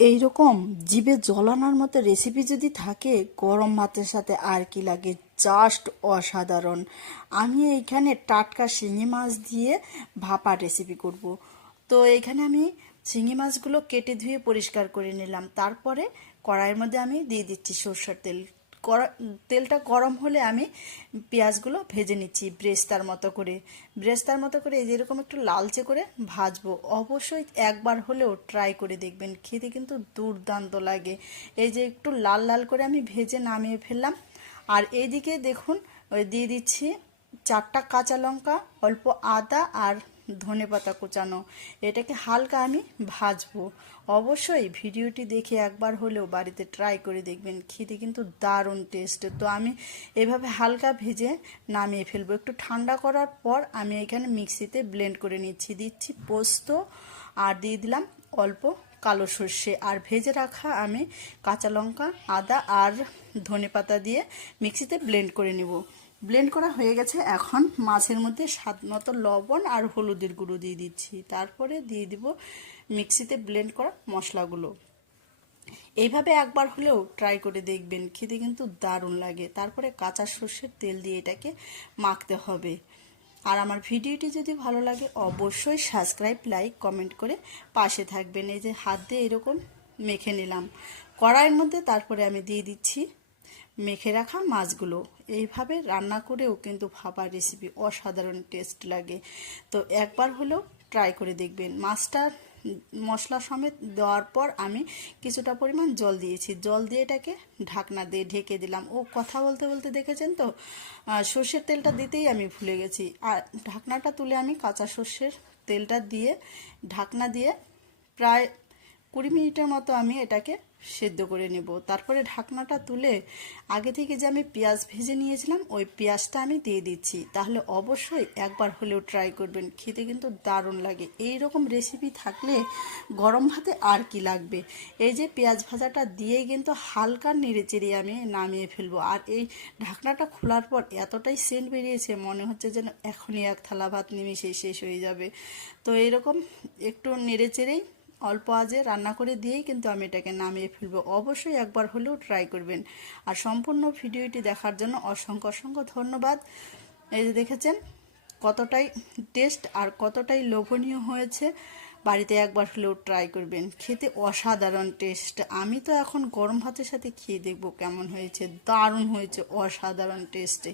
এইরকম জিভে জল আনার মতো রেসিপি যদি থাকে গরম ভাতের সাথে আর কি লাগে, জাস্ট অসাধারণ। আমি এইখানে টাটকা শিঙি মাছ দিয়ে ভাপা রেসিপি করব। তো এইখানে আমি শিঙি মাছগুলো কেটে ধুয়ে পরিষ্কার করে নিলাম। তারপরে কড়াইয়ের মধ্যে আমি দিয়ে দিচ্ছি সরষের তেল। তেলটা গরম হলে আমি পেঁয়াজগুলো ভেজে নিচ্ছি ব্রেস্তার মতো করে এই যেরকম একটু লালচে করে ভাজবো। অবশ্যই একবার হলেও ট্রাই করে দেখবেন, খেতে কিন্তু দুর্দান্ত লাগে। এই যে একটু লাল লাল করে আমি ভেজে নামিয়ে ফেললাম। আর এইদিকে দেখুন, ওই দিয়ে দিচ্ছি 4টা কাঁচা লঙ্কা, অল্প আদা আর ধনেপাতা কুচানো। এটাকে হালকা আমি ভাজবো। অবশ্যই ভিডিওটি দেখে একবার হলেও বাড়িতে ট্রাই করে দেখবেন, খেতে কিন্তু দারুণ টেস্ট। তো আমি এভাবে হালকা ভেজে নামিয়ে ফেলবো। একটু ঠান্ডা করার পর আমি এখানে মিক্সিতে ব্লেন্ড করে দিচ্ছি পোস্ত, আর দিয়ে দিলাম অল্প কালো সর্ষে, আর ভেজে রাখা আমি কাঁচা লঙ্কা, আদা আর ধনেপাতা দিয়ে মিক্সিতে ব্লেন্ড করে নেব। ব্লেন্ড করা হয়ে গেছে। এখন মাছের মধ্যে স্বাদ মতো লবণ আর হলুদের গুঁড়ো দিয়ে দিচ্ছি। তারপরে দিয়ে দিব মিক্সিতে ব্লেন্ড করা মশলাগুলো। এইভাবে একবার হলেও ট্রাই করে দেখবেন, খেতে কিন্তু দারুণ লাগে। তারপরে কাঁচা সর্ষের তেল দিয়ে এটাকে মাখতে হবে। আর আমার ভিডিওটি যদি ভালো লাগে অবশ্যই সাবস্ক্রাইব, লাইক, কমেন্ট করে পাশে থাকবেন। এই যে হাত দিয়ে এরকম মেখে নিলাম কড়াইয়ের মধ্যে। তারপরে আমি দিয়ে দিচ্ছি মেখে রাখা মাছগুলো। এইভাবে রান্না করেও কিন্তু ভাপা রেসিপি অসাধারণ টেস্ট লাগে। তো একবার হলেও ট্রাই করে দেখবেন। মাছটা মশলা সমেত দেওয়ার পর আমি কিছুটা পরিমাণ জল দিয়েছি। জল দিয়ে এটাকে ঢাকনা দিয়ে ঢেকে দিলাম। ও কথা বলতে বলতে দেখেছেন তো, সর্ষের তেলটা দিতেই আমি ভুলে গেছি। আর ঢাকনাটা তুলে আমি কাঁচা সর্ষের তেলটা দিয়ে ঢাকনা দিয়ে প্রায় 20 মিনিটের মতো আমি এটাকে সেদ্ধ করে নেব। তারপরে ঢাকনাটা তুলে আগে থেকে যে আমি পেঁয়াজ ভেজে নিয়েছিলাম ওই পেঁয়াজটা আমি দিয়ে দিচ্ছি। তাহলে অবশ্যই একবার হলেও ট্রাই করবেন, খেতে কিন্তু দারুণ লাগে। এই রকম রেসিপি থাকলে গরম ভাতে আর কি লাগবে। এই যে পেঁয়াজ ভাজাটা দিয়েই কিন্তু হালকা নেড়ে চেড়ে আমি নামিয়ে ফেলবো। আর এই ঢাকনাটা খোলার পর এতটাই সেন্ট বেরিয়েছে, মনে হচ্ছে যেন এখনই এক থালা ভাত নিমিশেই শেষ হয়ে যাবে। তো এইরকম একটু নেড়ে চেড়েই অল্প আঁচে রান্না করে দিয়েই কিন্তু আমি এটাকে নামিয়ে ফেলবো। অবশ্যই একবার হলেও ট্রাই করবেন। আর সম্পূর্ণ ভিডিওটি দেখার জন্য অসংখ্য অসংখ্য ধন্যবাদ। এই যে দেখেছেন কতটাই টেস্ট আর কতটাই লোভনীয় হয়েছে। বাড়িতে একবার হলেও ট্রাই করবেন, খেতে অসাধারণ টেস্ট। আমি তো এখন গরম ভাতের সাথে খেয়ে দেখবো কেমন হয়েছে। দারুণ হয়েছে, অসাধারণ টেস্টে।